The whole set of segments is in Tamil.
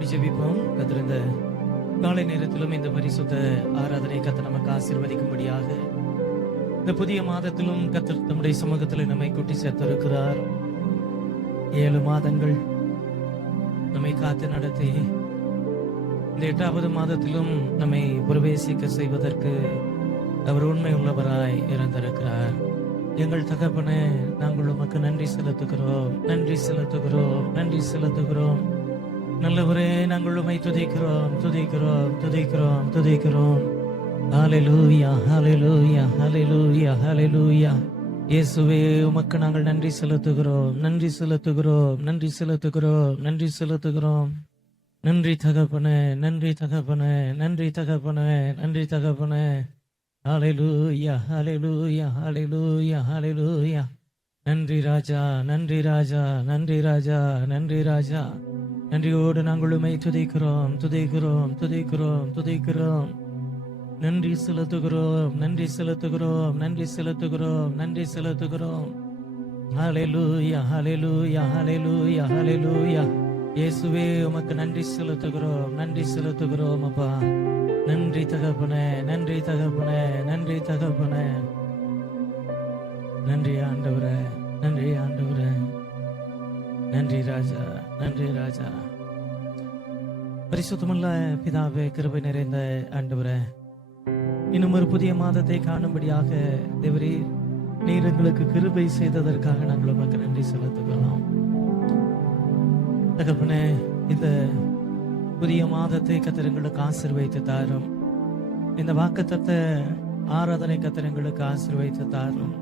மூடி ஜெபிப்போம். கர்த்தர் இந்த காலை நேரத்திலும் இந்த பரிசுத்த ஆராதனை கர்த்தர் நமக்கு ஆசீர்வதிக்கும்படியாக இந்த புதிய மாதத்திலும் கர்த்தர் நம்முடைய சமூகத்தில் நம்மை கூட்டி சேர்த்திருக்கிறார். 7 மாதங்கள் நம்மை காத்து நடத்தி இந்த 8வது மாதத்திலும் நம்மை பிரவேசிக்க செய்வதற்கு அவர் உண்மை உள்ளவராய் இருந்திருக்கிறார். எங்கள் தகப்பனே, நாங்கள் உமக்கு நன்றி செலுத்துகிறோம், நன்றி செலுத்துகிறோம், நன்றி செலுத்துகிறோம். நல்லவரே, நாங்கள் உம்மை துதிக்கிறோம், துதிக்கிறோம், துதிக்கிறோம், துதிக்கிறோம். ஹல்லேலூயா, ஹல்லேலூயா, ஹல்லேலூயா, ஹல்லேலூயா. இயேசுவே, உமக்கு நாங்கள் நன்றி செலுத்துகிறோம், நன்றி செலுத்துகிறோம், நன்றி செலுத்துகிறோம், நன்றி செலுத்துகிறோம். நன்றி தகப்பனே, நன்றி தகப்பனே, நன்றி தகப்பனே, நன்றி தகப்பனே. ஹல்லேலூயா, ஹல்லேலூயா, ஹல்லேலூயா, ஹல்லேலூயா. நன்றி ராஜா, நன்றி ராஜா, நன்றி ராஜா, நன்றி ராஜா. நன்றியோடு நாங்கள் உம்மை துதிக்கிறோம், துதிக்கிறோம், துதிக்கிறோம், துதிக்கிறோம். நன்றி செலுத்துகிறோம், நன்றி செலுத்துகிறோம், நன்றி செலுத்துகிறோம், நன்றி செலுத்துகிறோம். ஹல்லேலூயா, ஹல்லேலூயா, ஹல்லேலூயா, ஹல்லேலூயா. இயேசுவே, உமக்கு நன்றி செலுத்துகிறோம், நன்றி செலுத்துகிறோம் அப்பா. நன்றி தகப்பனே, நன்றி தகப்பனே, நன்றி தகப்பனே. நன்றி ஆண்டவரே, நன்றி ஆண்டவரே, நன்றி ராஜா, நன்றி ராஜா. பரிசுத்தமுள்ள பிதாவே, கிருபை நிறைந்த ஆண்டவரே, இன்னும் ஒரு புதிய மாதத்தை காணும்படியாக தேவரீர் நீர் எங்களுக்கு கிருபை செய்ததற்காக நாங்கள் உமக்கு நன்றி செலுத்துகிறோம் தகப்பனே. இந்த புதிய மாதத்தை கர்த்தர் எங்களுக்கு ஆசீர்வதித்து தாரும். இந்த வாக்குத்தத்த ஆராதனை கர்த்தர் எங்களுக்கு ஆசீர்வதித்து தாரும்.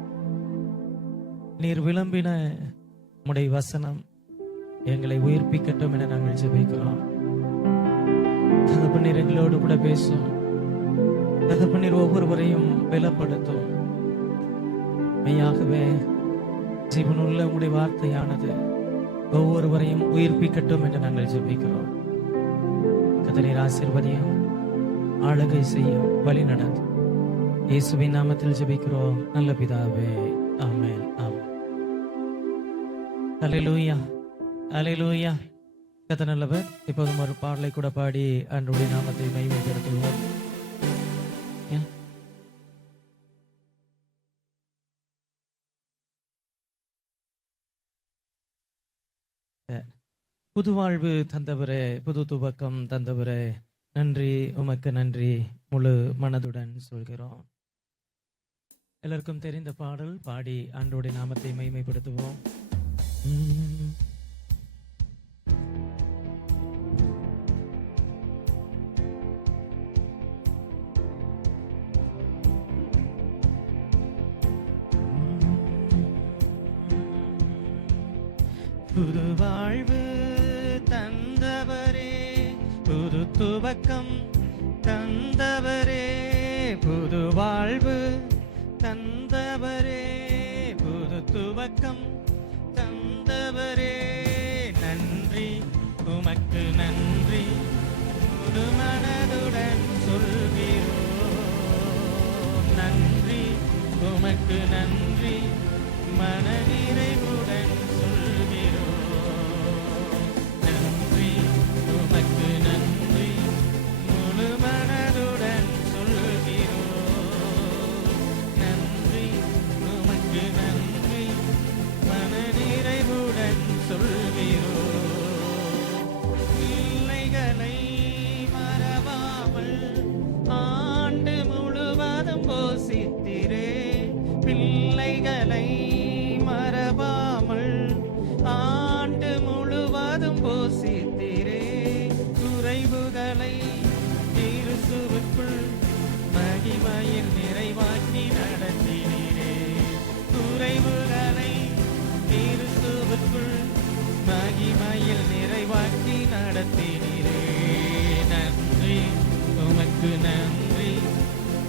நீர் விளம்பின உம்முடைய வசனம் எங்களை உயிர்ப்பிக்கட்டும் என நாங்கள் ஜெபிக்கிறோம். தகப்பனீர் எங்களோடு கூட பேசும். தகப்பனீர் ஒவ்வொருவரையும் பலப்படுத்தும். மெய்யாகவே ஜீவனுள்ள உம்முடைய வார்த்தையானது ஒவ்வொருவரையும் உயிர்ப்பிக்கட்டும் என்று நாங்கள் ஜெபிக்கிறோம். கர்த்தரீர் ஆசீர்வதியும், ஆளுகை செய்யும், வழி நடத்தும். இயேசுவின் நாமத்தில் ஜெபிக்கிறோம் நல்ல பிதாவே, ஆமென், ஆமென். ஹல்லேலூயா, ஹல்லேலூயா. கர்த்தர் நல்லவர். இப்போதும் ஒரு பாடலை கூட பாடி ஆண்டவருடைய நாமத்தை மகிமைப்படுத்துவோம். புது வாழ்வு தந்தவரே, புது துவக்கம் தந்தவரே, நன்றி, உமக்கு நன்றி முழு மனதுடன் சொல்கிறோம். எல்லாருக்கும் தெரிந்த பாடல் பாடி ஆண்டவருடைய நாமத்தை மகிமைப்படுத்துவோம். புது வாழ்வு தந்தவரே, புது துவக்கம் தந்தவரே, புது வாழ்வு தந்தவரே, புது துவக்கம் தந்தவரே, நன்றி, உமக்கு நன்றி முழு மனதுடன் சொல்கிறோம். நன்றி, உமக்கு நன்றி மனநிறைவுடன் சொல்கிறோம். நன்றி, உமக்கு நன்றி முழு மனதுடன் சொல்கிறோம். நன்றி, உமக்கு நன்றி மனநிறைவுடன் சொல்கிறோம். பிள்ளைகளை மறவாமல் ஆண்டு முழுவதும் போசித்திரே, பிள்ளைகளை மறவாமல் ஆண்டு முழுவதும் போசித்திரே, குறைவுகளை கிறிஸ்துவுக்குள் மகிமையில் நிறைவாக்கி நடத்தினீரே, குறைவுகளை கிறிஸ்துவுக்குள் மகிமையில் நிறைவாக்கி நடத்தினீரே. நன்றி, உமக்கு நன்றி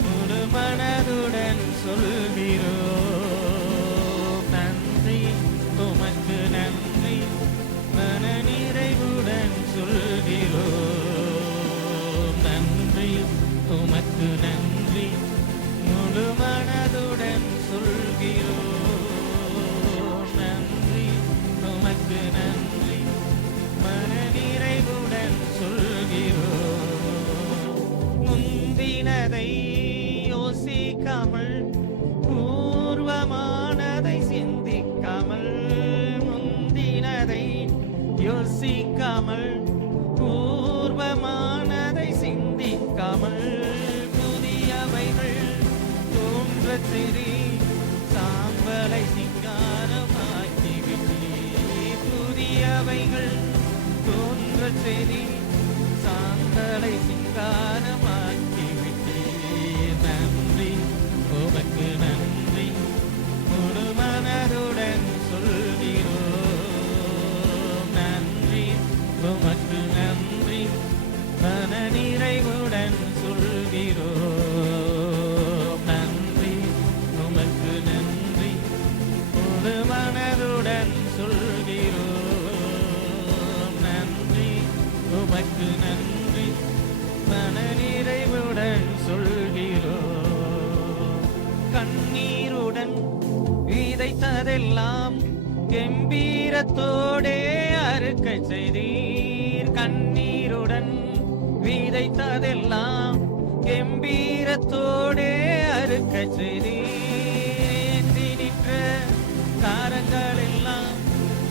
முழு மனதுடன் சொல்கிறோம். நன்றி, உமக்கு நன்றி மனநிறைவுடன் சொல்கிறோம். நன்றி, உமக்கு நன்றி முழு மனதுடன் சொல்கிறோம். நன்றி, உமக்கு நன்றி மனநிறைவுடன் சொல்கிறோம். முந்தினதை யோசிக்காமல், பூர்வமானதை சிந்திக்காமல், முந்தினதை யோசிக்காமல், பூர்வமானதை சிந்திக்காமல், புதியவைகள் தோன்றச் செய்தி சாம்பலை சிங்காரமாக்கிவிட்டே. புதியவைகள் தோன்றச் செய்தி சாம்பலை சிங்காரமாக்கிவிட்டே. நன்றி, உமக்கு நன்றி, முழு மனதுடன் சொல்கிறோம். நன்றி, உமக்கு நன்றி, மன நிறைவுடன் சொல்கிறோம். நன்றி, உமக்கு நன்றி, முழு மனதுடன் சொல்கிறோம். நன்றி, உமக்கு நன்றி, மன நிறைவுடன் சொல்கிறோம். கண்ணீருடன் விதைத்ததெல்லாம் கம்பீரத்தோடே அறுக்கச் செய்தீர். கண்ணீருடன் விதைத்ததெல்லாம் கம்பீரத்தோடே அறுக்கச் செய்தீர். ஏந்தி நின்ற காரங்கள் எல்லாம்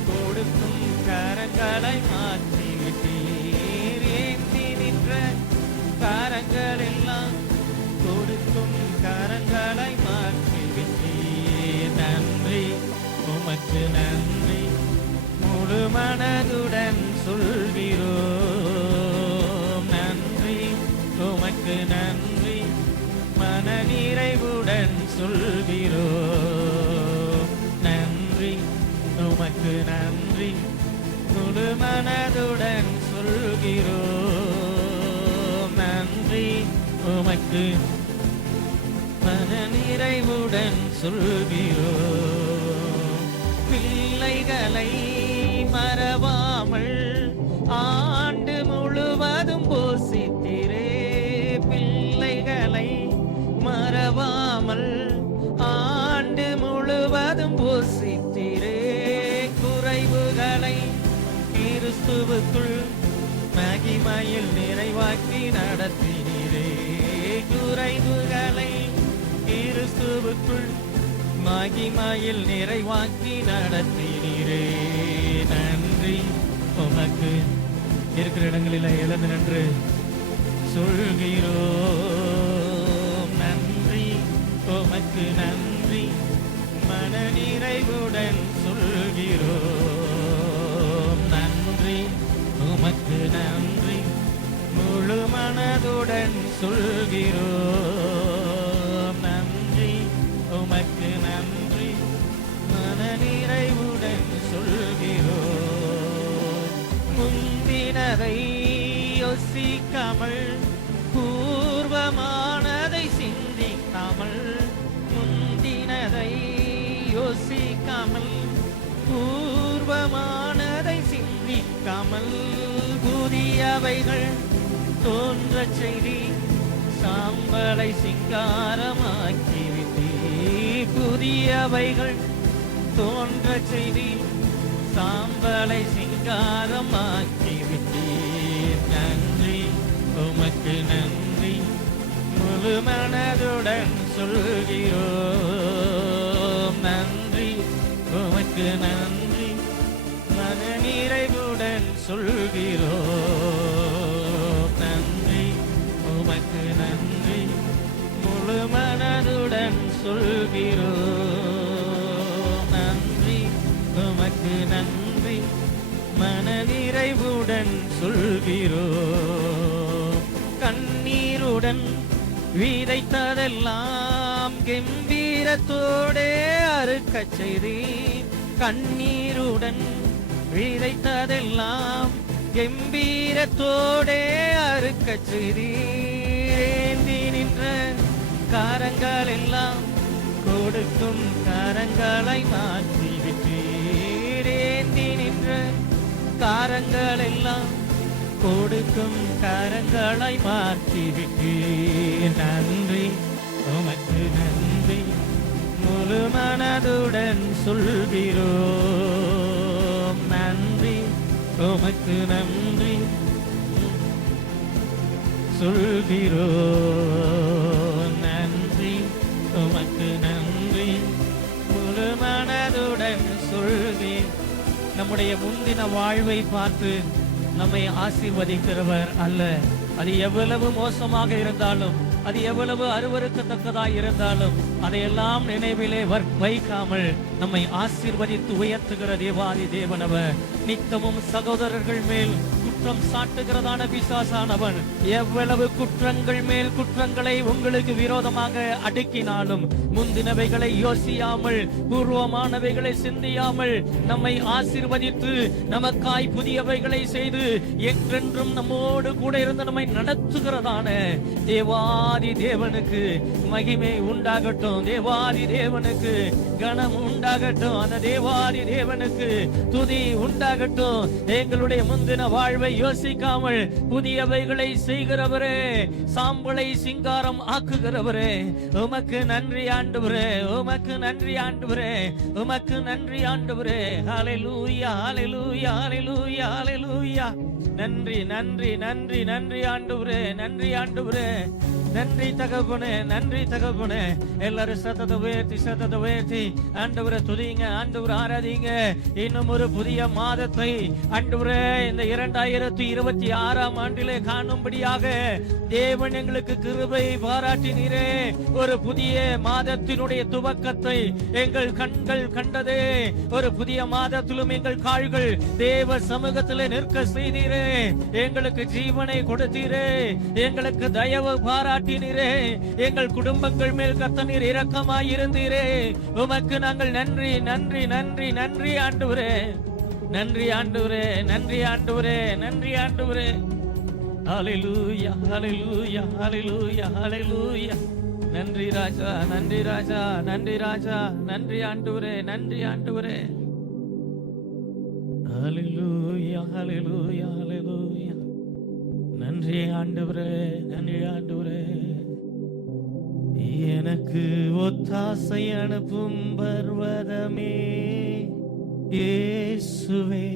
கொடுக்கும் கரங்களை மாற்றிவிட்டீர். ஏந்தி நின்ற காரங்கள் எல்லாம் கொடுக்கும் கரங்களை மாற்றிவிட்டீர். நன்றி, உமக்கு நன்றி, முழு மனதுடன் சொல்கிறோம். நன்றி, உமக்கு நன்றி, மன நிறைவுடன் சொல்கிறோம். நன்றி, உமக்கு நன்றி, முழு மனதுடன் சொல்கிறோம். நன்றி, உமக்கு மன நிறைவுடன் சொல்கிறோம். பிள்ளைகளை மறவாமல் ஆண்டு முழுவதும் போஷித்தீரே. பிள்ளைகளை மறவாமல் ஆண்டு முழுவதும் போஷித்தீரே. குறைவுகளை கிறிஸ்துவுக்குள் மகிமையில் நிறைவாக்கி நடத்தினீரே. குறைவுகளை கிறிஸ்துவுக்குள் மகிமையில் நிறைவாக்கி நடத்தினீரே. நன்றி, உமக்கு இருக்கிற இடங்களில் எழுந்து நின்று சொல்கிறோம். நன்றி, உமக்கு நன்றி, மன நிறைவுடன் சொல்கிறோம். நன்றி, உமக்கு நன்றி, முழு மனதுடன் சொல்கிறோம். நன்றி, உமக்கு நன்றி, மன நிறைவுடன் சொல்கிறோம். முந்தினதை யோசிக்காமல், பூர்வமானதை சிந்திக்காமல், முந்தினதை யோசிக்காமல், பூர்வமானதை சிந்திக்காமல், புதியவைகள் தோன்றச் செய்தி சாம்பலை சிங்காரமாக்கிவிட்டே. புதியவைகள் தோன்றச் செய்தி சாம்பலை சிங்காரமாக்கிவிட்டே. நன்றி, உமக்கு நன்றி, முழு மனதுடன் சொல்கிறோம். நன்றி, உமக்கு நன்றி, மன நிறைவுடன் சொல்கிறோம். நன்றி, உமக்கு நன்றி, முழு மனதுடன் சொல்கிறோம். நன்றி, உமக்கு நன்றி, மன நிறைவுடன் சொல்கிறோம். கண்ணீருடன் விதைத்ததெல்லாம் கம்பீரத்தோடே அறுக்கச் செய்தீர். கண்ணீருடன் விதைத்ததெல்லாம் கம்பீரத்தோடே அறுக்கச் செய்தீர். ஏந்தி நின்ற காரங்கள் எல்லாம் கொடுக்கும் கரங்களை மாற்றிவிட்டீர். ஏந்தி நின்ற காரங்கள் எல்லாம் கொடுக்கும் கரங்களை மாற்றிவிட்டீர். நன்றி, உமக்கு நன்றி, முழு மனதுடன் சொல்கிறோம். நன்றி, உமக்கு நன்றி சொல்கிறோம். நம்முடைய முந்தின வாழ்வை பார்த்து நம்மை ஆசீர்வதிக்கிறவர் அல்ல. அது எவ்வளவு மோசமாக இருந்தாலும், அது எவ்வளவு அருவருக்கத்தக்கதாய் இருந்தாலும், அதையெல்லாம் நினைவிலே வைக்காமல் நம்மை ஆசீர்வதித்து உயர்த்துகிற தேவாதி தேவனவர். நித்தமும் சகோதரர்கள் மேல் குற்றம் சாட்டுகிறதான பிசாசானவன் எவ்வளவு குற்றங்கள் மேல் குற்றங்களை உங்களுக்கு விரோதமாக அடுக்கினாலும், முந்தினவைகளை யோசியாமல், பூர்வமானவைகளை சிந்தியாமல், நம்மை ஆசீர்வதித்து நமக்காய் புதியவைகளை செய்து என்றென்றும் நம்மோடு கூட இருந்து நம்மை நடத்துகிறதான தேவாதி தேவனுக்கு மகிமை உண்டாகட்டும். தேவாதி தேவனுக்கு கனம் உண்டாகட்டும். அந்த தேவாதி தேவனுக்கு துதி உண்டாகட்டும். எங்களுடைய முந்தின வாழ்வை யோசிக்காமல் புதியவைகளை செய்கிறவரே, சாம்பலை சிங்காரம் ஆக்குகிறவரே, உமக்கு நன்றி ஆண்டவரே, உமக்கு நன்றி ஆண்டவரே, உமக்கு நன்றி ஆண்டவரே. ஹல்லேலூயா, ஹல்லேலூயா, ஹல்லேலூயா, ஹல்லேலூயா. நன்றி நன்றி நன்றி நன்றி ஆண்டவரே, நன்றி ஆண்டவரே, நன்றி தகப்பனே, நன்றி தகப்பனே. எல்லாரும் சத்தத்தை உயர்த்தி ஆண்டவரை துதிங்க, ஆண்டவரை ஆராதிங்க. இன்னும் ஒரு புதிய மாதத்தை ஆண்டவரே இந்த 2026ஆம் ஆண்டிலே காணும்படியாக தேவன் எங்களுக்கு கிருபை பாராட்டினீரே. ஒரு புதிய மாதத்தினுடைய துவக்கத்தை எங்கள் கண்கள் கண்டதே. ஒரு புதிய மாதத்திலும் எங்கள் கால்கள் தேவ சமூகத்திலே நிற்க செய்தீரே. எங்களுக்கு ஜீவனை கொடுத்தீரே, எங்களுக்கு தயவு பாராட்டினீரே, எங்கள் குடும்பங்கள் மேல் கர்த்தர் இரக்கமாய் இருந்தீரே. உமக்கு நாங்கள் நன்றி நன்றி நன்றி நன்றி ஆண்டவரே, நன்றி ஆண்டவரே, நன்றி ஆண்டவரே, நன்றி ஆண்டவரே. ஹல்லேலூயா, ஹல்லேலூயா, ஹல்லேலூயா, ஹல்லேலூயா. நன்றி ராஜா, நன்றி ராஜா, நன்றி ராஜா, நன்றி ஆண்டவரே, நன்றி ஆண்டவரே. ஹல்லேலூயா, ஹல்லேலூயா, ஹல்லேலூயா. நன்றி ஆண்டவரே, நன்றி ஆண்டவரே. எனக்கு ஒத்தாசை அனுப்பும் பர்வதமே இயேசுவே,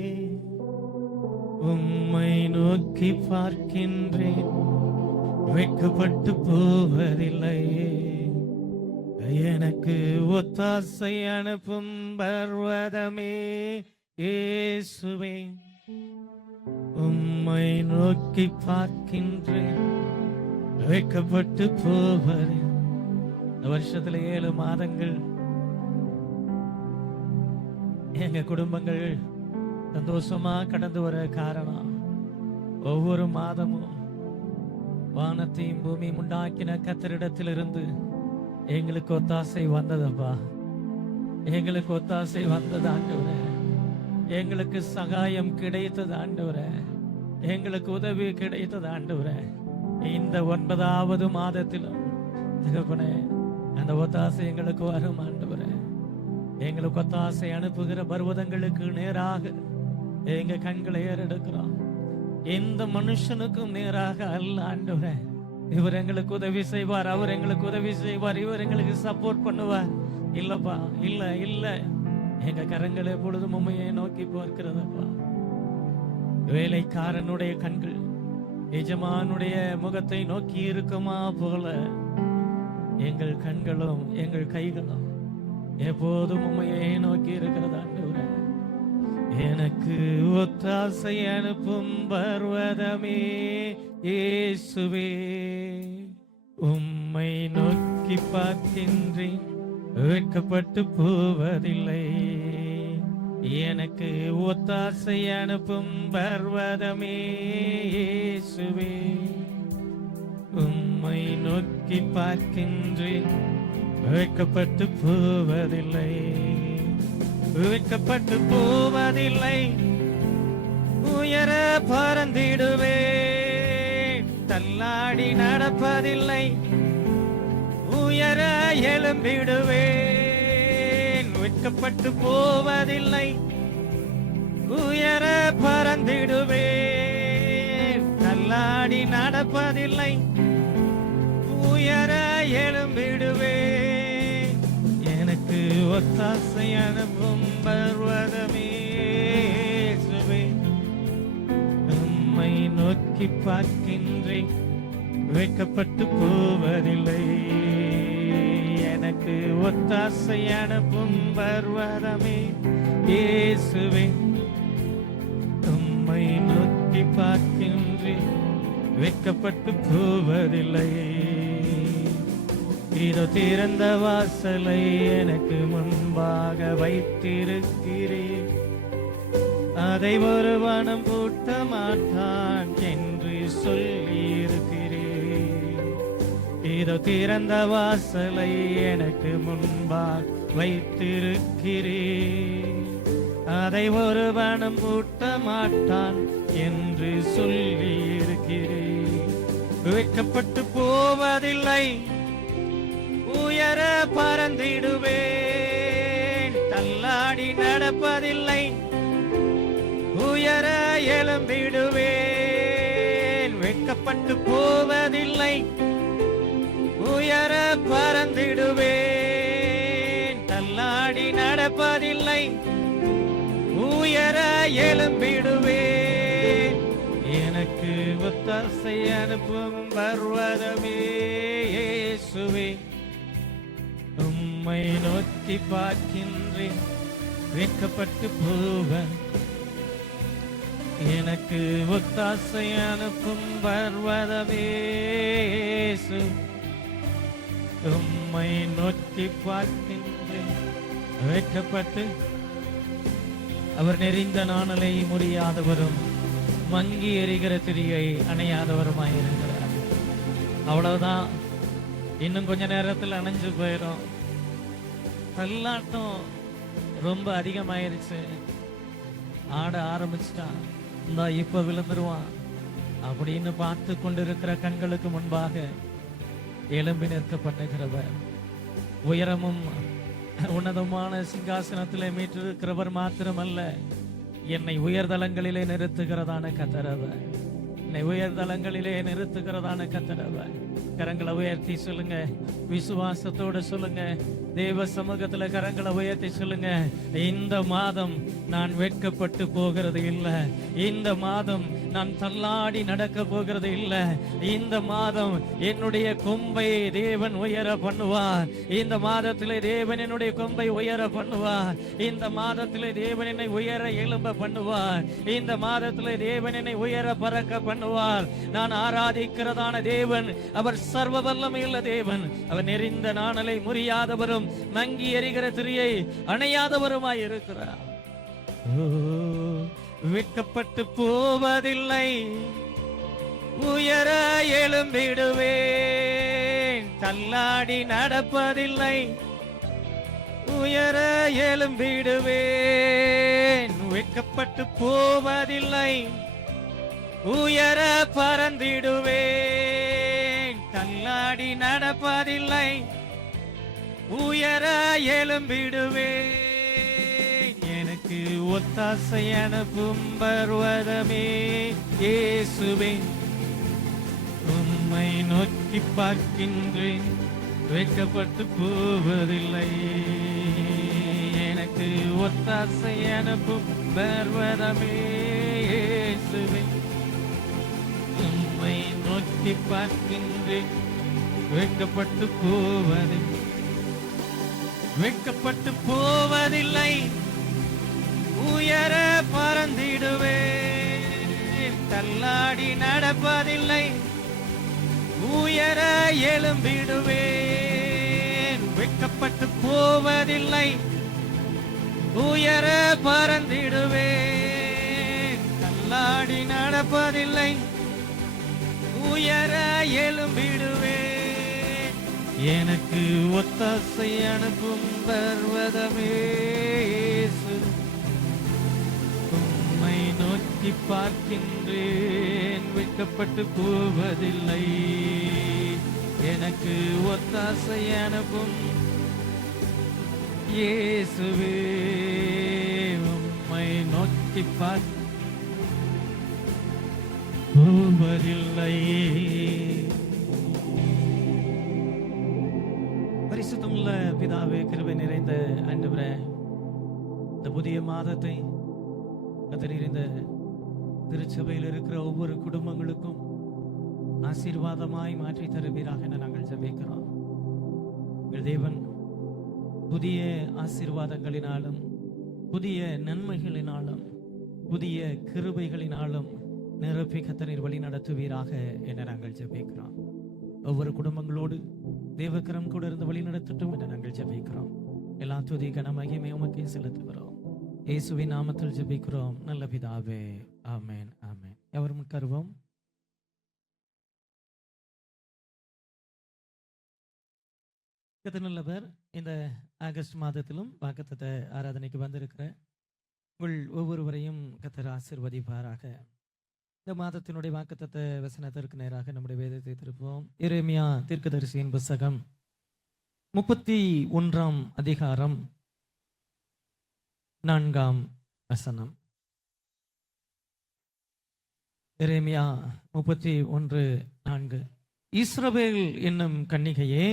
உம்மை நோக்கி பார்க்கின்றேன், வெட்கப்பட்டு போவதில்லை. எனக்கு ஒத்தாசை அனுப்பும் பர்வதமே இயேசுவே, உம்மை நோக்கி பார்க்கின்றேன், வெட்கப்பட்டு போவதில்லை. இந்த வருஷத்துல 7 மாதங்கள் எங்க குடும்பங்கள் சந்தோஷமா கடந்து வர காரணம், ஒவ்வொரு மாதமும் வானத்தையும் பூமியும் உண்டாக்கின கர்த்தரிடத்திலிருந்து எங்களுக்கு ஒத்தாசை வந்ததப்பா. எங்களுக்கு ஒத்தாசை வந்தது ஆண்டவரே, எங்களுக்கு சகாயம் கிடைத்தது ஆண்டவரே, எங்களுக்கு உதவி கிடைத்தது ஆண்டவரே. இந்த 9வது மாதத்திலும் தகப்பனே அந்த ஒத்தாசை எங்களுக்கு வரும் ஆண்டவரே. எங்களுக்கு ஒத்தாசை அனுப்புகிற பர்வதங்களுக்கு நேராக எங்க கண்களை ஏறெடுக்கிறோம். எந்த மனுஷனுக்கும் நேராக அல்ல ஆண்டவரே. இவர் எங்களுக்கு உதவி செய்வார், அவர் எங்களுக்கு உதவி செய்வார், இவர் எங்களுக்கு சப்போர்ட் பண்ணுவார். இல்லப்பா, இல்ல இல்ல. எங்க கரங்கள் எப்பொழுதும் உண்மையை நோக்கி பார்க்கிறதப்பா. வேலைக்காரனுடைய கண்கள் எஜமானுடைய முகத்தை நோக்கி இருக்குமா போல எங்கள் கண்களும் எங்கள் கைகளும் எப்போதும் உண்மையை நோக்கி இருக்கிறது ஆண்டவரே. எனக்கு ஒத்தாசை அனுப்பும் பர்வதமே இயேசுவே, உம்மை நோக்கி பார்க்கின்றேன், வெட்கப்பட்டு போவதில்லை. எனக்கு ஒத்தாசை அனுப்பும் பர்வதமே இயேசுவே, உம்மை நோக்கி பார்க்கின்றேன், வெட்கப்பட்டு போவதில்லை, வெட்கப்பட்டு போவதில்லை. உயர பறந்திடுவே, தள்ளாடி நடப்பதில்லை, உயர எழும்பிடுவேன், வெட்கப்பட்டு போவதில்லை. உயர பறந்திடுவேன், தள்ளாடி நடப்பதில்லை, உயர எழும்பிடுவேன். எனக்கு ஒத்தாசை அனுப்பும் பர்வதமே இயேசுவே, உம்மை நோக்கி பார்க்கின்றேன், வெட்கப்பட்டு போவதில்லை. எனக்கு ஒத்தாசை அனுப்பும் பர்வதமே இயேசுவே, பார்க்கின்றேன், வெட்கப்பட்டு போவதில்லை. இதோ திறந்த வாசலை எனக்கு முன்பாக வைத்திருக்கிறேன், அதை ஒருவனும் பூட்ட மாட்டான் என்று சொல்லியிருக்கிறேன். இதோ திறந்த வாசலை எனக்கு முன்பாக வைத்திருக்கிறேன், அதை ஒருவனும் பூட்ட மாட்டான் என்று சொல்லியிருக்கிறேன். வெட்கப்பட்டு போவதில்லை, உயர பறந்திடுவேன். தள்ளாடி நடப்பதில்லை, உயர எழும்பிடுவேன். வெட்கப்பட்டு போவதில்லை, உயர பறந்திடுவேன். தள்ளாடி நடப்பதில்லை, உயர எழும்பிடுவேன். எனக்கு ஒத்தாசை அனுப்பும் பர்வதமே இயேசுவே, உம்மை நோக்கி பார்க்கின்றேன், வெட்கப்பட்டு போவன். எனக்கு ஒத்தாசை அனுப்பும் பர்வதமே இயேசு, உம்மை நோக்கி பார்க்கின்றேன், வெட்கப்பட்டு. அவர் நெறிந்த நாணலை முடியாதவரும் மங்கி எரிகிற திரியை அணையாதவருமாயிருக்கிறார். அவ்வளவுதான், இன்னும் கொஞ்ச நேரத்தில் அணைஞ்சு போயிடும். தள்ளாட்டம் ரொம்ப அதிகமாயிருச்சு, ஆட ஆரம்பிச்சிட்டான், இந்த இப்ப விழுந்துருவான் அப்படின்னு பார்த்து கொண்டிருக்கிற கண்களுக்கு முன்பாக எழும்பி நிற்க பண்ணுகிறவர், உயரமும் உன்னதமான சிங்காசனத்திலே மீட்டிருக்கிறவர் மாத்திரமல்ல, என்னை உயர்தலங்களிலே நிறுத்துகிறதான கத்தரவர், என்னை உயர்தலங்களிலே நிறுத்துகிறதான கத்தரவர். கரங்களை உயர்த்தி சொல்லுங்க, விசுவாசத்தோடு சொல்லுங்க, தேவ சமூகத்துல கரங்களை உயர்த்தி சொல்லுங்க, இந்த மாதம் நான் வெட்கப்பட்டு போகிறது இல்லை, இந்த மாதம் நான் தள்ளாடி நடக்க போகிறது இல்லை, இந்த மாதம் என்னுடைய கொம்பை தேவன் உயர பண்ணுவார், இந்த மாதத்திலே தேவன் என்னுடைய கொம்பை உயர பண்ணுவார், இந்த மாதத்திலே தேவன் என்னை உயர எழும்ப பண்ணுவார், இந்த மாதத்திலே தேவன் என்னை உயர பறக்க பண்ணுவார். நான் ஆராதிக்கிறதான தேவன் அவர் சர்வ வல்லமையுள்ள தேவன், அவர் நெறிந்த நாணலை முறியாதவரும் மங்கி எரிகிற திரியை அணையாதவருமாய் இருக்கிறார். வெட்கப்பட்டு போவதில்லை, உயர எழும்பிடுவேன். தள்ளாடி நடப்பதில்லை, உயர எழும்பிடுவேன். வெட்கப்பட்டு போவதில்லை, உயர பறந்திடுவேன். தள்ளாடி நடப்பதில்லை, உயர எழும்பிடுவேன். எனக்கு ஒத்தாசை அனுப்பும் பர்வதமே இயேசுவே, உம்மை நோக்கி பார்க்கின்றேன், வெட்கப்பட்டு போவதில்லை. எனக்கு ஒத்தாசை அனுப்பும் பர்வதமே இயேசுவே, உம்மை நோக்கி பார்க்கின்றேன், வெட்கப்பட்டு போவதில்லை. வெட்கப்பட்டு போவதில்லை, உயர பறந்திடுவேன். தள்ளாடி நடப்பதில்லை, உயர எழும்பிடுவேன். வெட்கப்பட்டு போவதில்லை, உயர பறந்திடுவேன். தள்ளாடி நடப்பதில்லை, உயர எழும்பிடுவேன். எனக்கு ஒத்தாசை அனுப்பும் பர்வதமே இயேசு, உம்மை நோக்கி பார்க்கின்றேன், வெட்கப்பட்டு போவதில்லை. எனக்கு ஒத்தாசை அனுப்பும் இயேசுவே, உம்மை நோக்கி போவதில்லை. பரிசுத்தமுள்ள பிதாவே, கிருபை நிறைந்த ஆண்டவரே, இந்த புதிய மாதத்தை கர்த்தரீர் இந்த திருச்சபையில் இருக்கிற ஒவ்வொரு குடும்பங்களுக்கும் ஆசீர்வாதமாய் மாற்றி தருவீராக என நாங்கள் ஜெபிக்கிறோம். எங்கள் தேவன் புதிய ஆசீர்வாதங்களினாலும் புதிய நன்மைகளினாலும் புதிய கிருபைகளினாலும் நிரப்பி கத்தரீர் வழி நடத்துவீராக என நாங்கள் ஜெபிக்கிறோம். ஒவ்வொரு குடும்பங்களோடு தேவக்கரம் கூட இருந்து வழி நடத்தட்டும் என நாங்கள் ஜெபிக்கிறோம். எல்லா துதி கன மகிமை உமக்கே செலுத்துகிறோம். இயேசுவின் நாமத்தில் ஜெபிக்கிறோம் நல்ல பிதாவே, ஆமென் ஆமென். எவரும் உட்காருவோம். கர்த்தர் நல்லவர். இந்த ஆகஸ்ட் மாதத்திலும் வாக்குத்தத்த ஆராதனைக்கு வந்திருக்கிற உங்கள் ஒவ்வொருவரையும் கர்த்தர் ஆசீர்வதிப்பாராக. இந்த மாதத்தினுடைய வாக்குத்தத்த வசனத்திற்கு நேராக நம்முடைய வேதத்தை திருப்புவோம். எரேமியா தீர்க்கதரிசியின் புத்தகம் 31 அதிகாரம் 4 வசனம். எரேமியா 31:4. இஸ்ரவேல் என்னும் கன்னிகையே,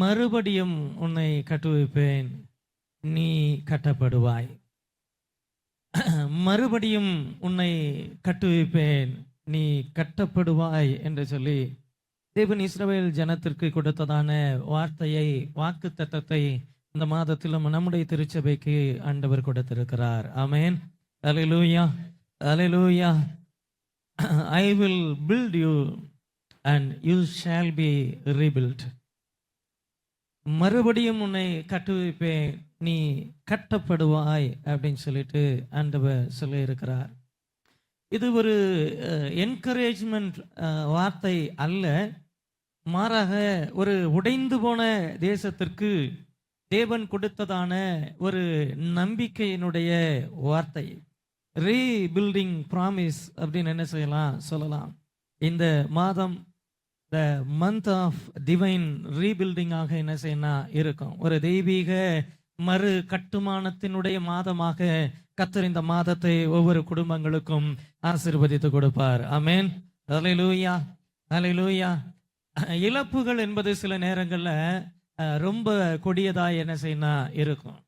மறுபடியும் உன்னை கட்டுவிப்பேன், நீ கட்டப்படுவாய். மறுபடியும் உன்னை கட்டுவிப்பேன், நீ கட்டப்படுவாய் என்று சொல்லி தேவன் இஸ்ரவேல் ஜனத்திற்கு கொடுத்ததான வார்த்தையை, வாக்கு தத்தத்தை இந்த மாதத்திலும் நம்முடைய திருச்சபைக்கு ஆண்டவர் கொடுத்திருக்கிறார். ஆமென். அல்லேலூயா, அல்லேலூயா. I will build you and you shall be rebuilt. மறுபடியும் உன்னை கட்டுவிப்பேன், நீ கட்டப்படுவாய் அப்படின்னு சொல்லிட்டு ஆண்டவர் சொல்லி இருக்கிறார். இது ஒரு என்கரேஜ்மெண்ட் வார்த்தை அல்ல, மாறாக ஒரு உடைந்து போன தேசத்திற்கு தேவன் கொடுத்ததான ஒரு நம்பிக்கையினுடைய வார்த்தை. ரீபில்டிங் ப்ராமிஸ் அப்படின்னு என்ன செய்யலாம் சொல்லலாம். இந்த மாதம் the month of divine rebuilding ஆக என்ன செய்யணும் இருக்கும். ஒரு தெய்வீக மறு கட்டுமானத்தினுடைய மாதமாக கர்த்தர் இந்த மாதத்தை ஒவ்வொரு குடும்பங்களுக்கும் ஆசீர்வதித்து கொடுப்பார். ஆமென். அல்லேலூயா, அல்லேலூயா. இழப்புகள் என்பது சில நேரங்கள்ல ரொம்ப கொடியதாய் என்ன செய்யணும் இருக்கும்.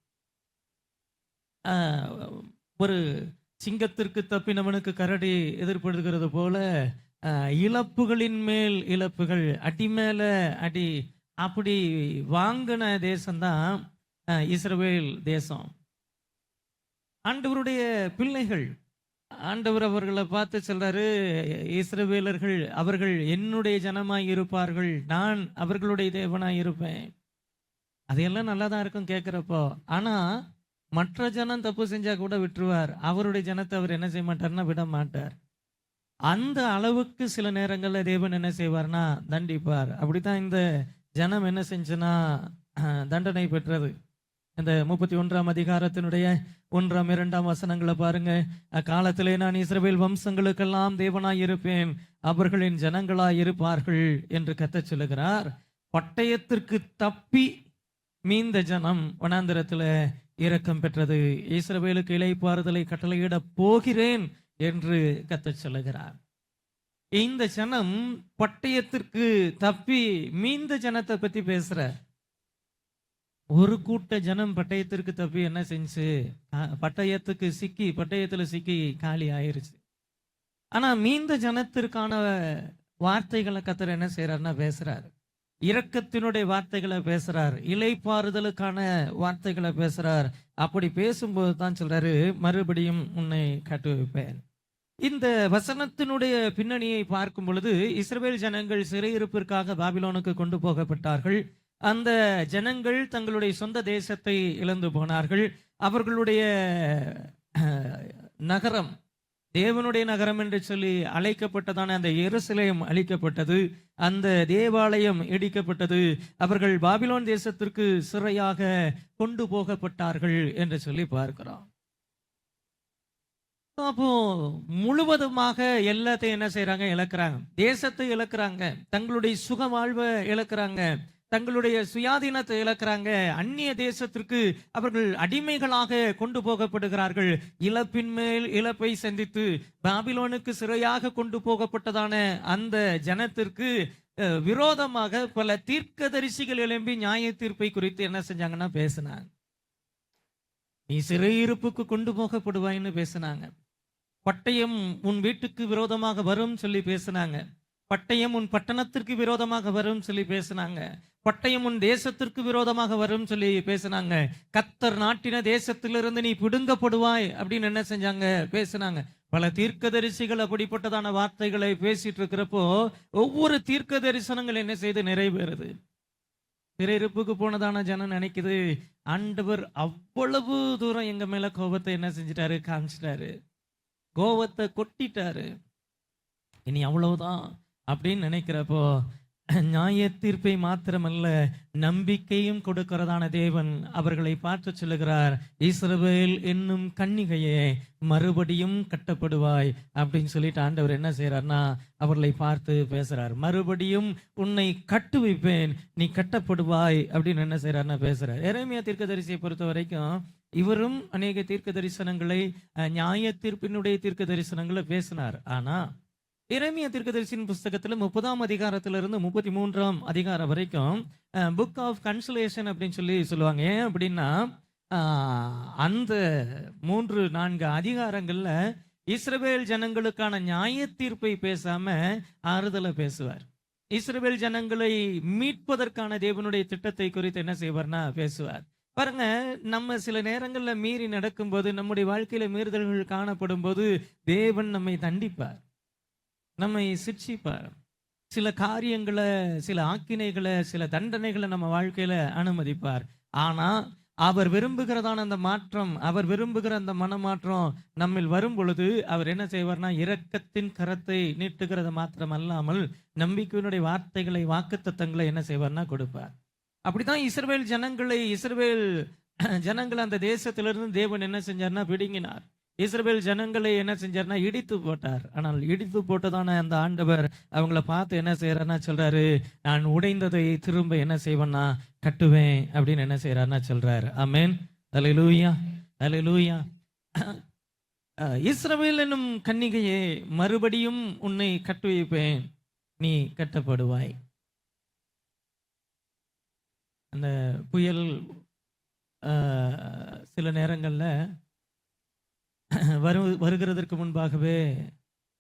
ஒரு சிங்கத்திற்கு தப்பினவனுக்கு கரடி எதிர்படுகிறது போல இழப்புகளின் மேல் இழப்புகள், அடி மேல அடி, அப்படி வாங்கின தேசம்தான் இஸ்ரவேல் தேசம். ஆண்டவருடைய பிள்ளைகள், ஆண்டவர் அவர்களை பார்த்து சொல்றாரு, இஸ்ரவேலர்கள் அவர்கள் என்னுடைய ஜனமாய் இருப்பார்கள், நான் அவர்களுடைய தேவனாய் இருப்பேன். அதையெல்லாம் நல்லா தான் இருக்கும் கேட்கிறப்போ. ஆனா மற்ற ஜனம் தப்பு செஞ்சா கூட விட்டுருவார், அவருடைய ஜனத்தை அவர் என்ன செய்ய மாட்டார்னா விட மாட்டார். அந்த அளவுக்கு சில நேரங்களில் தேவன் என்ன செய்வார்னா தண்டிப்பார். அப்படித்தான் இந்த ஜனம் என்ன செஞ்சுன்னா தண்டனை பெற்றது. இந்த 31 அதிகாரத்தினுடைய 1, 2 வசனங்களை பாருங்க. அக்காலத்திலே நான் இஸ்ரவேல் வம்சங்களுக்கெல்லாம் தேவனாய் இருப்பேன், அவர்களின் ஜனங்களாய் இருப்பார்கள் என்று கர்த்தர் சொல்லுகிறார். பட்டயத்திற்கு தப்பி மீந்த ஜனம் வனாந்திரத்துல இரக்கம் பெற்றது. இஸ்ரவேலுக்கு இளைப்பாறுதலை கட்டளையிட போகிறேன் என்று கர்த்தர் சொல்லுகிறார். இந்த ஜனம் பட்டயத்திற்கு தப்பி மீந்த ஜனத்தை பத்தி பேசுற. ஒரு கூட்ட ஜனம் பட்டயத்திற்கு தப்பி என்ன செஞ்சு பட்டயத்துல சிக்கி காலி ஆயிருச்சு. ஆனா மீந்த ஜனத்திற்கான வார்த்தைகளை கர்த்தர் என்ன செய்யறாருன்னா பேசுறாரு. இரக்கத்தினுடைய வார்த்தைகளை பேசுறார், இளைப்பாறுதலுக்கான வார்த்தைகளை பேசுறார். அப்படி பேசும்போது தான் சொல்றாரு, மறுபடியும் உன்னை கட்டுவிப்பேன். இந்த வசனத்தினுடைய பின்னணியை பார்க்கும் பொழுது இஸ்ரவேல் ஜனங்கள் சிறையிருப்பிற்காக பாபிலோனுக்கு கொண்டு போகப்பட்டார்கள். அந்த ஜனங்கள் தங்களுடைய சொந்த தேசத்தை இழந்து போனார்கள். அவர்களுடைய நகரம், தேவனுடைய நகரம் என்று சொல்லி அழைக்கப்பட்டதான அந்த எருசலேம் அழிக்கப்பட்டது, அந்த தேவாலயம் இடிக்கப்பட்டது. அவர்கள் பாபிலோன் தேசத்திற்கு சிறையாக கொண்டு போகப்பட்டார்கள் என்று சொல்லி பார்க்கிறோம். அப்போ முழுவதுமாக எல்லாத்தையும் என்ன செய்யறாங்க, இழக்கிறாங்க. தேசத்தை இழக்கிறாங்க, தங்களுடைய சுக வாழ்வை இழக்கிறாங்க, தங்களுடைய சுயாதீனத்தை இழக்கிறாங்க. அந்நிய தேசத்திற்கு அவர்கள் அடிமைகளாக கொண்டு போகப்படுகிறார்கள். இழப்பின் மேல் இழப்பை சந்தித்து பாபிலோனுக்கு சிறையாக கொண்டு போகப்பட்டதான அந்த ஜனத்திற்கு விரோதமாக பல தீர்க்கதரிசிகள் எழும்பி நியாய தீர்ப்பை குறித்து என்ன செஞ்சாங்கன்னா பேசினாங்க. நீ சிறையிருப்புக்கு கொண்டு போகப்படுவாயின்னு பேசினாங்க. பட்டயம் உன் வீட்டுக்கு விரோதமாக வரும் சொல்லி பேசினாங்க. பட்டயம் உன் பட்டணத்திற்கு விரோதமாக வரும் சொல்லி பேசினாங்க. பட்டயம் உன் தேசத்திற்கு விரோதமாக வரும் சொல்லி பேசினாங்க. கர்த்தர் நாட்டின தேசத்திலிருந்து நீ பிடுங்கப்படுவாய் அப்படின்னு என்ன செஞ்சாங்க, பேசினாங்க. பல தீர்க்கதரிசிகள் அப்படிப்பட்டதான வார்த்தைகளை பேசிட்டு இருக்கிறப்போ ஒவ்வொரு தீர்க்க தரிசனங்கள் என்ன செய்து நிறைவேறுது. சிறையிருப்புக்கு போனதான ஜனம் நினைக்குது, ஆண்டவர் அவ்வளவு தூரம் எங்க மேல கோபத்தை என்ன செஞ்சிட்டாரு, காமிச்சிட்டாரு, கோபத்தை கொட்டிட்டாரு, இனி அவ்வளவுதான் அப்படின்னு நினைக்கிறப்போ நியாய தீர்ப்பை மாத்திரமல்ல நம்பிக்கையும் கொடுக்கிறதான தேவன் அவர்களை பார்த்து சொல்லுகிறார், இஸ்ரவேல் என்னும் கன்னிகையே மறுபடியும் கட்டப்படுவாய் அப்படின்னு சொல்லிட்டு ஆண்டவர் என்ன செய்யறார்னா அவர்களை பார்த்து பேசுறார். மறுபடியும் உன்னை கட்டுவிப்பேன், நீ கட்டப்படுவாய் அப்படின்னு என்ன செய்யறாருன்னா பேசுறார். எரேமியா தீர்க்கதரிசியை பொறுத்த வரைக்கும் இவரும் அநேக தீர்க்க தரிசனங்களை நியாய தீர்ப்பினுடைய தீர்க்க தரிசனங்களை பேசினார். ஆனா எரேமியா தீர்க்கதரிசியின் புஸ்தகத்துல 30ஆம் அதிகாரத்திலிருந்து 33ஆம் அதிகாரம் வரைக்கும் புக் ஆஃப் கன்சலேஷன் அப்படின்னு சொல்லி சொல்லுவாங்க. ஏன் அப்படின்னா அந்த 3-4 அதிகாரங்கள்ல இஸ்ரவேல் ஜனங்களுக்கான நியாய தீர்ப்பை பேசாம ஆறுதலை பேசுவார். இஸ்ரவேல் ஜனங்களை மீட்பதற்கான தேவனுடைய திட்டத்தை குறித்து என்ன செய்வார்னா பேசுவார். பாருங்க, நம்ம சில நேரங்கள்ல மீறி நடக்கும்போது, நம்முடைய வாழ்க்கையில மீறுதல்கள் காணப்படும் போது தேவன் நம்மை தண்டிப்பார், நம்மை சிட்சிப்பார். சில காரியங்களை, சில ஆக்கினைகளை, சில தண்டனைகளை நம்ம வாழ்க்கையில அனுமதிப்பார். ஆனா அவர் விரும்புகிறதான அந்த மாற்றம், அவர் விரும்புகிற அந்த மனமாற்றம் நம்மில் வரும் பொழுது அவர் என்ன செய்வார்னா இரக்கத்தின் கரத்தை நீட்டுகிறது மாத்திரம் அல்லாமல் நம்பிக்கையினுடைய வார்த்தைகளை, வாக்குத்தத்தங்களை என்ன செய்வார்னா கொடுப்பார். அப்படிதான் இஸ்ரவேல் ஜனங்களை அந்த தேசத்திலிருந்து தேவன் என்ன செஞ்சார்னா பிடுங்கினார். இஸ்ரவேல் ஜனங்களை என்ன செஞ்சார்னா இடித்து போட்டார். ஆனால் இடித்து போட்டதான அந்த ஆண்டவர் அவங்கள பார்த்து என்ன செய்யறாருன்னா சொல்றாரு, நான் உடைந்ததை திரும்ப என்ன செய்வேன்னா கட்டுவேன் அப்படின்னு என்ன செய்யறாருன்னா சொல்றாரு. ஆமென், அல்லேலூயா, அல்லேலூயா. இஸ்ரவேல் என்னும் கன்னிகையே மறுபடியும் உன்னை கட்டுவிப்பேன், நீ கட்டப்படுவாய். அந்த புயல் சில நேரங்கள்ல வருகிறதற்கு முன்பாகவே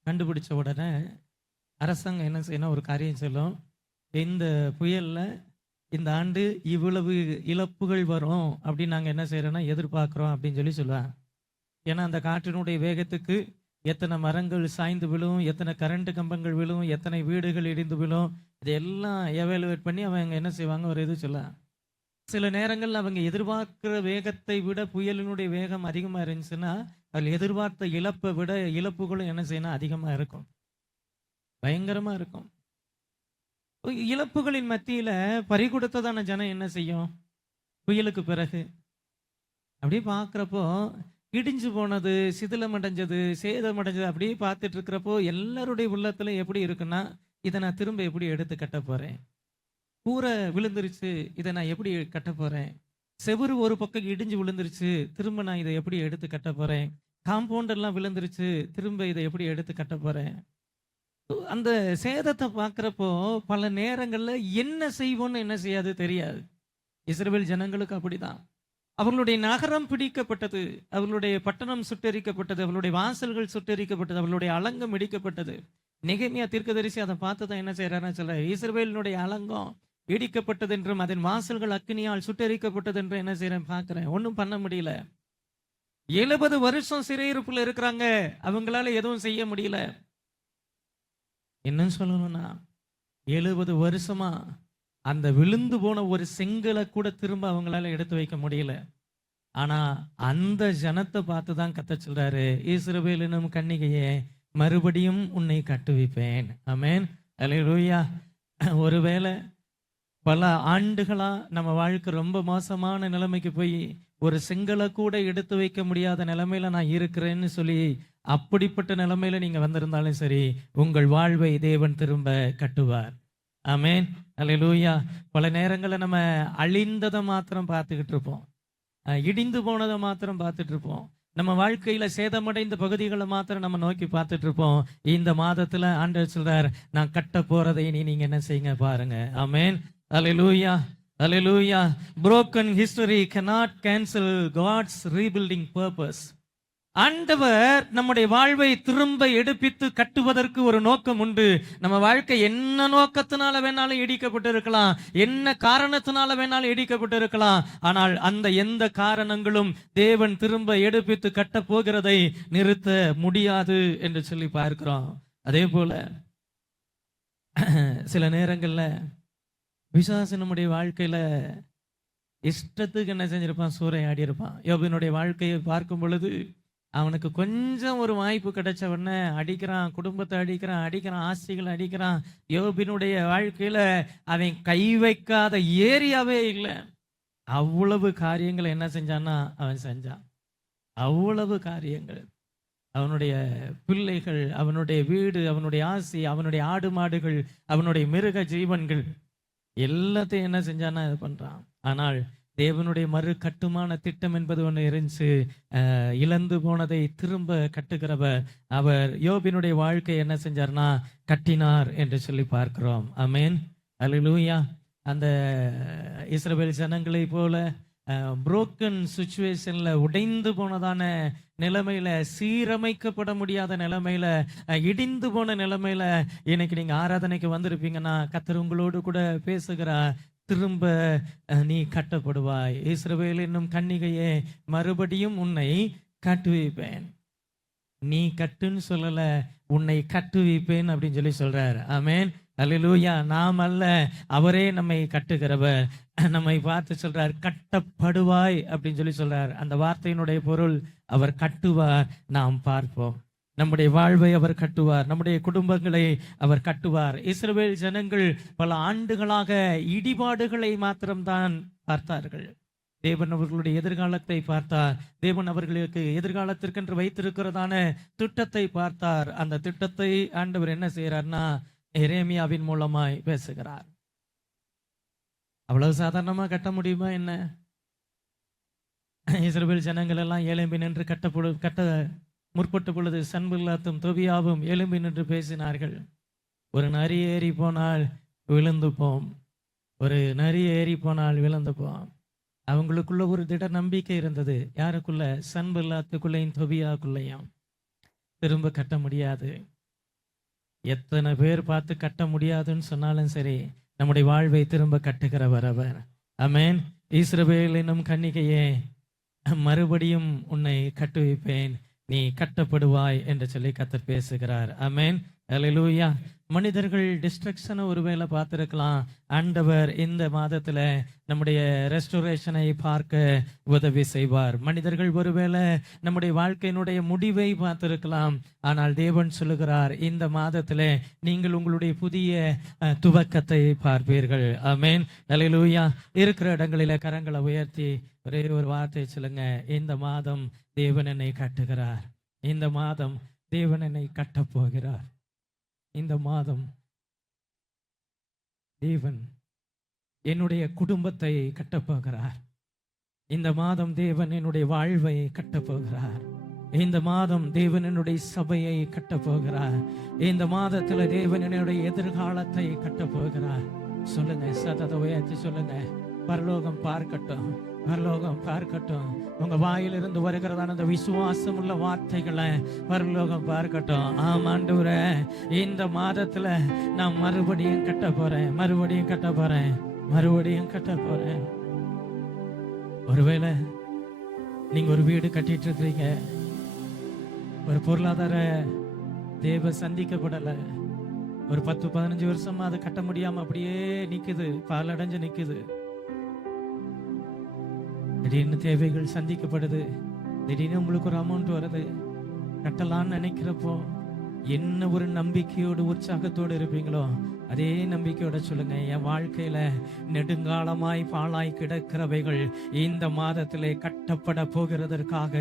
கண்டுபிடிச்ச உடனே அரசாங்கம் என்ன செய்யணும், ஒரு காரியம் சொல்லும், இந்த புயல்ல இந்த ஆண்டு இவ்வளவு இழப்புகள் வரும் அப்படின்னு நாங்கள் என்ன செய்யறோம்னா எதிர்பார்க்குறோம் அப்படின்னு சொல்லி சொல்லுவாங்க. ஏன்னா அந்த காற்றினுடைய வேகத்துக்கு எத்தனை மரங்கள் சாய்ந்து விழும், எத்தனை கரண்ட் கம்பங்கள் விழும், எத்தனை வீடுகள் இடிந்து விழும், இதெல்லாம் எவாலுவேட் பண்ணி அவங்க என்ன செய்வாங்க, ஒரு இது சொல்லுவாங்க. சில நேரங்கள் அவங்க எதிர்பார்க்கிற வேகத்தை விட புயலினுடைய வேகம் அதிகமா இருந்துச்சுன்னா அதில் எதிர்பார்த்த இழப்பை விட இழப்புகளும் என்ன செய்யணும் அதிகமா இருக்கும், பயங்கரமா இருக்கும். இழப்புகளின் மத்தியில பறிகொடுத்ததான ஜனம் என்ன செய்யும், புயலுக்கு பிறகு அப்படியே பார்க்குறப்போ இடிஞ்சு போனது, சிதிலமடைஞ்சது, சேதமடைஞ்சது அப்படியே பார்த்துட்டு இருக்கிறப்போ எல்லாருடைய உள்ளத்துல எப்படி இருக்குன்னா, இதை நான் திரும்ப எப்படி எடுத்து கட்ட போறேன், கூரை விழுந்துருச்சு, இதை நான் எப்படி கட்ட போறேன், செவுரு ஒரு பக்கம் இடிஞ்சு விழுந்துருச்சு, திரும்ப நான் இதை எப்படி எடுத்து கட்ட போறேன், காம்பவுண்ட் எல்லாம் விழுந்துருச்சு, திரும்ப இதை எப்படி எடுத்து கட்ட போறேன். அந்த சேதத்தை பார்க்குறப்போ பல நேரங்கள்ல என்ன செய்வோன்னு என்ன செய்யாது தெரியாது. இஸ்ரவேல் ஜனங்களுக்கு அப்படிதான். அவர்களுடைய நகரம் பிடிக்கப்பட்டது, அவர்களுடைய பட்டணம் சுட்டெரிக்கப்பட்டது, அவர்களுடைய வாசல்கள் சுட்டெரிக்கப்பட்டது, அவர்களுடைய அலங்கம் இடிக்கப்பட்டது. நெகேமியா தீர்க்கதரிசி அதை பார்த்து தான் என்ன செய்யறாருன்னு சொல்ல, இஸ்ரவேலினுடைய அலங்கம் இடிக்கப்பட்டது என்றும் அதன் வாசல்கள் அக்கினியால் சுட்டெரிக்கப்பட்டது என்று என்ன செய்யறேன் பார்க்கிறேன். ஒன்றும் பண்ண முடியல. 70 வருஷம் சிறையிருப்புல இருக்கிறாங்க, அவங்களால எதுவும் செய்ய முடியல. என்னன்னு சொல்லணும்னா 70 வருஷமா அந்த விழுந்து போன ஒரு செங்கலை கூட திரும்ப அவங்களால எடுத்து வைக்க முடியல. ஆனா அந்த ஜனத்தை பார்த்து தான் கத்த சொல்றாரு, இஸ்ரவேல் என்னும் கன்னிகையே மறுபடியும் உன்னை கட்டுவிப்பேன். ஆமென், அல்லேலூயா. ஒருவேளை பல ஆண்டுகளா நம்ம வாழ்க்கை ரொம்ப மோசமான நிலைமைக்கு போய் ஒரு செங்கலை கூட எடுத்து வைக்க முடியாத நிலைமையில நான் இருக்கிறேன்னு சொல்லி அப்படிப்பட்ட நிலைமையில நீங்க வந்திருந்தாலும் சரி, உங்கள் வாழ்வை தேவன் திரும்ப கட்டுவார். ஆமென், அல்லேலூயா. பல நேரங்களில் நம்ம அழிந்ததை மாத்திரம் பார்த்துக்கிட்டு இருப்போம், இடிந்து போனதை மாத்திரம் பார்த்துட்டு இருப்போம், நம்ம வாழ்க்கையில சேதமடைந்த பகுதிகளை மாத்திரம் நம்ம நோக்கி பார்த்துட்டு இருப்போம். இந்த மாதத்துல ஆண்டவர் சொல்றார், நான் கட்ட போறதை நீங்க என்ன செய்யுங்க பாருங்க. ஆமென், அல்லேலூயா, அல்லேலூயா. Broken history cannot cancel God's rebuilding purpose. ஆண்டவர் நம்முடைய வாழ்வை திரும்ப எடுப்பித்து கட்டுவதற்கு ஒரு நோக்கம் உண்டு. நம்ம வாழ்க்கை என்ன நோக்கத்தினால வேணாலும் இடிக்கப்பட்டு இருக்கலாம், என்ன காரணத்தினால வேணாலும் இடிக்கப்பட்டு இருக்கலாம். ஆனால் அந்த எந்த காரணங்களும் தேவன் திரும்ப எடுப்பித்து கட்ட போகிறதை நிறுத்த முடியாது என்று சொல்லி பார்க்கிறோம். அதே போல சில நேரங்கள்ல பிசாசு நம்முடைய வாழ்க்கையில இஷ்டத்துக்கு என்ன செஞ்சிருப்பான், சூறையாடி இருப்பான். யோபினுடைய வாழ்க்கையை பார்க்கும் பொழுது அவனுக்கு கொஞ்சம் ஒரு வாய்ப்பு கிடைச்ச உடனே அடிக்கிறான், குடும்பத்தை அடிக்கிறான், ஆஸ்திகளை அடிக்கிறான். யோபினுடைய வாழ்க்கையில அவன் கை வைக்காத ஏரியாவே இல்லை. அவ்வளவு காரியங்களை என்ன செஞ்சான்னா அவன் செஞ்சான். அவ்வளவு காரியங்கள். அவனுடைய பிள்ளைகள், அவனுடைய வீடு, அவனுடைய ஆசி, அவனுடைய ஆடு மாடுகள், அவனுடைய மிருக ஜீவன்கள் எல்லாத்தையும் என்ன செஞ்சான்னா இது பண்றான். ஆனால் தேவனுடைய மறு கட்டுமான திட்டம் என்பது ஒன்று இருந்துச்சு. இழந்து போனதை திரும்ப கட்டுகிறவர் அவர். யோபினுடைய வாழ்க்கை என்ன செஞ்சார்னா கட்டினார் என்று சொல்லி பார்க்கிறோம். ஆமென், அல்லேலூயா. அந்த இஸ்ரவேல் ஜனங்களை போல புரோக்கன் சுச்சுவேஷன்ல, உடைந்து போனதான நிலைமையில, சீரமைக்கப்பட முடியாத நிலைமையில, இடிந்து போன நிலைமையில இன்னைக்கு நீங்க ஆராதனைக்கு வந்திருப்பீங்கன்னா கர்த்தர் உங்களோடு கூட பேசுகிறார். திரும்ப நீ கட்டப்படுவாய். இஸ்ரவேல் என்னும் கன்னிகையே, மறுபடியும் உன்னை கட்டுவிப்பேன். நீ கட்டுன்னு சொல்லல, உன்னை கட்டுவிப்பேன் அப்படின்னு சொல்லி சொல்றார். ஆமென், அல்லேலூயா. நாம் அல்ல, அவரே நம்மை கட்டுகிறவர். நம்மை பார்த்து சொல்றார் கட்டப்படுவாய் அப்படின்னு சொல்லி சொல்றார். அந்த வார்த்தையினுடைய பொருள் அவர் கட்டுவார். நாம் பார்ப்போம். நம்முடைய வாழ்வை அவர் கட்டுவார், நம்முடைய குடும்பங்களை அவர் கட்டுவார். இஸ்ரவேல் ஜனங்கள் பல ஆண்டுகளாக இடிபாடுகளை மாத்திரம்தான் பார்த்தார்கள். தேவன் அவர்களுடைய எதிர்காலத்தை பார்த்தார். தேவன் அவர்களுக்கு எதிர்காலத்திற்கென்று வைத்திருக்கிறதான திட்டத்தை பார்த்தார். அந்த திட்டத்தை ஆண்டவர் என்ன செய்யறார்னா எரேமியாவின் மூலமாய் பேசுகிறார். அவ்வளவு சாதாரணமா கட்ட முடியுமா என்ன? இஸ்ரவேல் ஜனங்கள் எல்லாம் எழும்பி நின்று கட்ட முற்பட்ட பொழுது சன்பல்லாத்தும் தொபியாவும் எழும்பி நின்று பேசினார்கள். ஒரு நரி ஏறி போனால் விழுந்து போம், ஒரு நரி ஏறி போனால் விழுந்து போம். அவங்களுக்குள்ள ஒரு திட நம்பிக்கை இருந்தது. யாருக்குள்ள? சன்பல்லாத்துக்குள்ளையும் தொபியாக்குள்ளையும். திரும்ப கட்ட முடியாது. எத்தனை பேர் பார்த்து கட்ட முடியாதுன்னு சொன்னாலும் சரி, நம்முடைய வாழ்வை திரும்ப கட்டுகிறவர் அவர். ஆமென். இஸ்ரவேல் என்னும் கன்னிகையே, மறுபடியும் உன்னை கட்டுவிப்பேன், நீ கட்டப்படுவாய் என்று சொல்லி கர்த்தர் பேசுகிறார். ஆமென், அல்லேலூயா. மனிதர்கள் டிஸ்ட்ரக்ஷனை ஒருவேளை பார்த்திருக்கலாம். ஆண்டவர் இந்த மாதத்துல நம்முடைய ரெஸ்டோரேஷனை பார்க்க உதவி செய்வார். மனிதர்கள் ஒருவேளை நம்முடைய வாழ்க்கையினுடைய முடிவை பார்த்திருக்கலாம். ஆனால் தேவன் சொல்லுகிறார், இந்த மாதத்துல நீங்கள் உங்களுடைய புதிய துவக்கத்தை பார்ப்பீர்கள். ஆமென், அல்லேலூயா. இருக்கிற இடங்களில கரங்களை உயர்த்தி ஒரே ஒரு வார்த்தை சொல்லுங்க. இந்த மாதம் தேவன் என்னை கட்டுகிறார். இந்த மாதம் தேவன் என்னை கட்டப் போகிறார். இந்த மாதம் தேவன் என்னுடைய குடும்பத்தை கட்டப்போகிறார். இந்த மாதம் தேவன் என்னுடைய வாழ்வை கட்டப்போகிறார். இந்த மாதம் தேவன் என்னுடைய சபையை கட்டப்போகிறார். இந்த மாதத்துல தேவன் என்னுடைய எதிர்காலத்தை கட்டப்போகிறார். சொல்லுங்க, சத்தத்தை உயர்த்தி சொல்லுங்க. பரலோகம் பார்க்கட்டும், பரலோகம் பார்க்கட்டும். உங்க வாயிலிருந்து வருகிறதான அந்த விசுவாசம் உள்ள வார்த்தைகளை பரலோகம் பார்க்கட்டும். ஆமாண்டவரே, இந்த மாதத்துல நான் மறுபடியும் கட்ட போறேன், மறுபடியும் கட்ட போறேன், மறுபடியும் கட்ட போறேன். ஒருவேளை நீங்க ஒரு வீடு கட்டிட்டு இருக்கீங்க, ஒரு பொருளாதார தேவை சந்திக்கப்படல, ஒரு 10-15 வருஷமா அதை கட்ட முடியாம அப்படியே நிக்குது, பாலடைஞ்சு நிக்குது. திடீர்னு தேவைகள் சந்திக்கப்படுது, திடீர்னு உங்களுக்கு ஒரு அமௌண்ட் வருது, கட்டலான்னு நினைக்கிறப்போ என்ன ஒரு நம்பிக்கையோடு உற்சாகத்தோடு இருப்பீங்களோ அதே நம்பிக்கையோட சொல்லுங்க, என் வாழ்க்கையில நெடுங்காலமாய் பாழாய் கிடக்கிறவைகள் இந்த மாதத்திலே கட்டப்பட போகிறதற்காக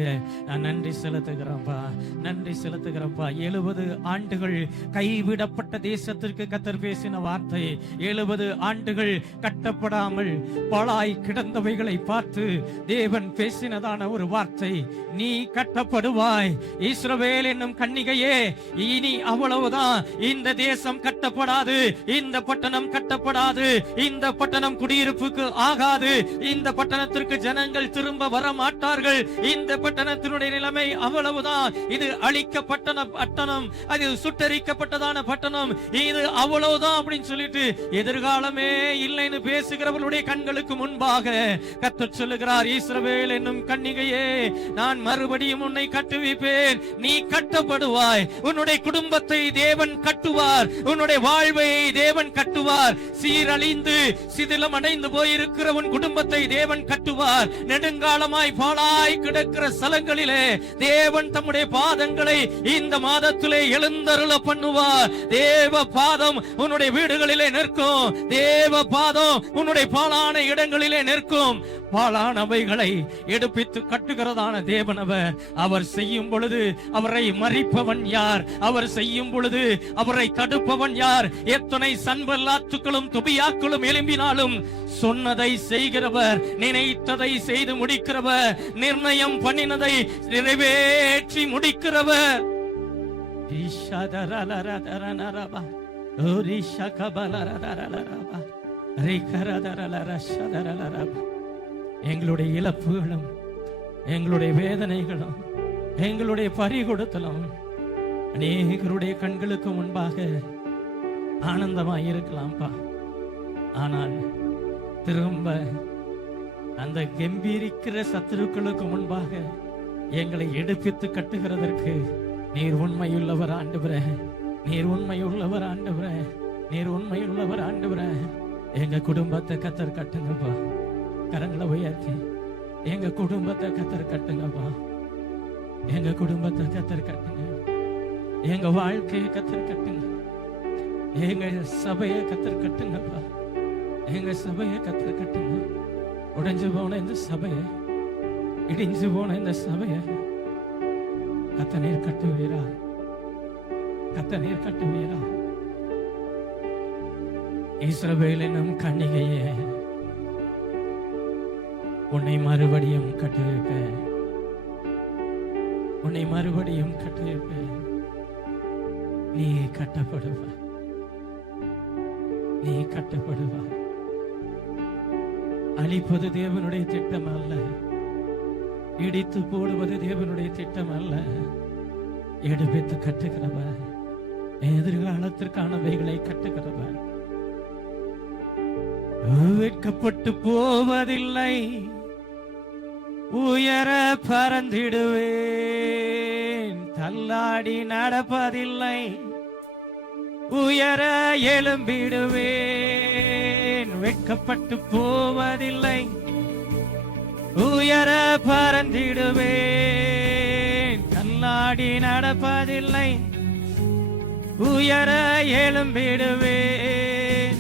நான் நன்றி செலுத்துகிறேன்ப்பா, நன்றி செலுத்துகிறேன்ப்பா. 70 ஆண்டுகள் கைவிடப்பட்ட தேசத்திற்கு கர்த்தர் பேசின வார்த்தை, 70 ஆண்டுகள் கட்டப்படாமல் பாழாய் கிடந்தவைகளை பார்த்து தேவன் பேசினதான ஒரு வார்த்தை, நீ கட்டப்படுவாய். இஸ்ரவேல் என்னும் கன்னிகையே, இனி அவ்வளவுதான், இந்த தேசம் கட்டப்படாது, இந்த பட்டணம் கட்டப்படாது, இந்த பட்டணம் குடியிருப்புக்கு ஆகாது, இந்த பட்டணத்திற்கு ஜனங்கள் திரும்ப வர மாட்டார்கள். இந்த பட்டணத்தினுடைய நிலைமை அவ்வளவுதான். இது அழிக்கப்பட்ட பட்டணம், அது சுட்டரிக்கப்பட்டதான பட்டணம், இது அவ்வளவுதான் அப்படின்னு சொல்லிட்டு எதிர்காலமே இல்லைன்னு பேசுகிறவர்களுடைய கண்களுக்கு முன்பாக கர்த்தர் சொல்லுகிறார், இஸ்ரவேல் என்னும் கன்னிகையே, நான் மறுபடியும் உன்னை கட்டுவிப்பேன். நீ கட்டப்படுவாய். உன்னுடைய குடும்பத்தை தேவன் கட்டுவார். உன்னுடைய வாழ்வை தேவன் கட்டுவார். சீரழிந்து சிதிலம் அடைந்து போயிருக்கிற உன் குடும்பத்தை தேவன் கட்டுவார். நெடுங்காலமாய் பாழாய் கிடக்கிற ஸ்தலங்களிலே தேவன் தம்முடைய பாதங்களை இந்த மாதத்திலே எழுந்தருள பண்ணுவார். தேவ பாதம் உன்னுடைய வீடுகளிலே நிற்கும். தேவ பாதம் உன்னுடைய பாழான இடங்களிலே நிற்கும். பாழானவைகளை எடுப்பித்து கட்டுகிறதான தேவனவர். அவர் செய்யும் பொழுது அவரை மறிப்பவன் யார்? அவர் செய்யும் பொழுது அவரை தடுப்பவன் யார்? எத்தனை சன்பல்லாத்துக்களும் தொபியாக்களும் எழும்பினாலும் சொன்னதை செய்கிறவர், நினைத்ததை செய்து முடிக்கிறவர், நிர்ணயம் பண்ணினதை நிறைவேற்றி முடிக்கிறவர். எங்களுடைய இழப்புகளும் எங்களுடைய வேதனைகளும் எங்களுடைய பறிகொடுத்தலும் அநேகருடைய கண்களுக்கு முன்பாக ஆனந்தமாய் இருக்கலாம்பா. ஆனால் திரும்ப அந்த கம்பீரிக்கிற சத்துருக்களுக்கு முன்பாக எங்களை எடுப்பித்து கட்டுகிறதற்கு நீர் உண்மையுள்ளவர் ஆண்டவரே, நீர் உண்மையுள்ளவர் ஆண்டவரே, நீர் உண்மையுள்ளவர் ஆண்டவரே. எங்க குடும்பத்தை கத்தர் கட்டுங்கப்பா. கரங்களை உயர்த்தி எங்க குடும்பத்தை கத்தர் கட்டுங்கப்பா. எங்க குடும்பத்தை கத்தர் கட்டுங்க. எங்க வாழ்க்கையை கத்தர் கட்டுங்க. எங்க சபையை கத்தர் கட்டுங்கப்பா. எங்க சபையை கத்தர் கட்டுங்க. உடைஞ்சு போன இந்த சபையை, இடிஞ்சு போன இந்த சபையை கத்த நீர் கட்டுவீரா? கத்த நீர் கட்டுவீரா? இஸ்ரவேல் என்னும் கன்னிகையே, உன்னை மறுபடியும் கட்டுவிப்பேன். உன்னை மறுபடியும் கட்டுவிப்பேன். நீ கட்டப்படுவாய். நீ கட்டப்படுவாய். அழிப்பது தேவனுடைய திட்டம் அல்ல. இடித்து போடுவது தேவனுடைய திட்டம் அல்ல. எடுப்பித்து கட்டுகிறவர், எதிர்காலத்திற்கானவைகளை கட்டுகிறவர். வெட்கப்பட்டு போவதில்லை, உயர பறந்திடுவேன். தள்ளாடி நடப்பதில்லை, உயர எழும்பிடுவேன். வெட்கப்பட்டு போவதில்லை, உயர பறந்திடுவேன். தள்ளாடி நடப்பதில்லை, உயர எழும்பிடுவேன்.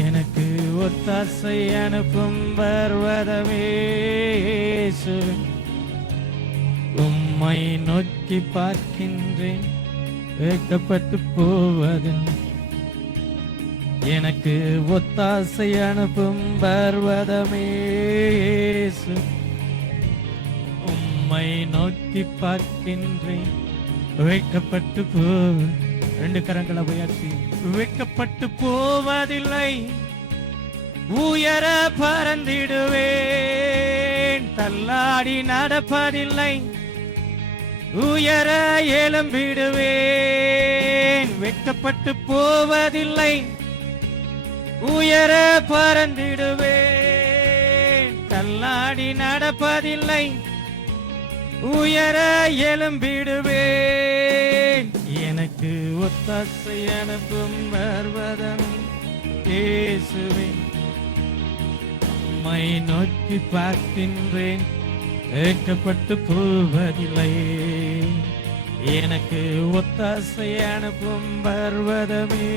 எனக்கு ஒத்தாசை அனுப்பும் பர்வதமே, உம்மை நோக்கி பார்க்கின்றேன். வெட்கப்பட்டு போவதில்லை. எனக்கு ஒத்தாசை அனுப்பும் பர்வதமே, உம்மை நோக்கி பார்க்கின்றேன். வெட்கப்பட்டு போவ, ரெண்டு கரங்களை உயர்த்தி, வெட்கப்பட்டு போவதில்லை, உயர பறந்திடுவேன். தள்ளாடி நடப்பதில்லை, உயர எழும்பிடுவேன். வெட்கப்பட்டு போவதில்லை, உயர பறந்திடுவேன். தள்ளாடி நடப்பதில்லை, உயர எழும்பிடுவேன். எனக்கு ஒத்தாசை அனுப்பும் பர்வதம் இயேசுவே, உம்மை நோக்கி பார்க்கின்றேன். வெட்கப்பட்டு போவதில்லை. எனக்கு ஒத்தாசை அனுப்பும் பர்வதமே,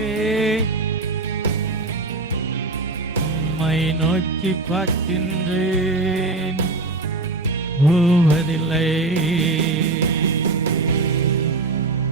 உம்மை நோக்கி பார்க்கின்றேன். போவதில்லை.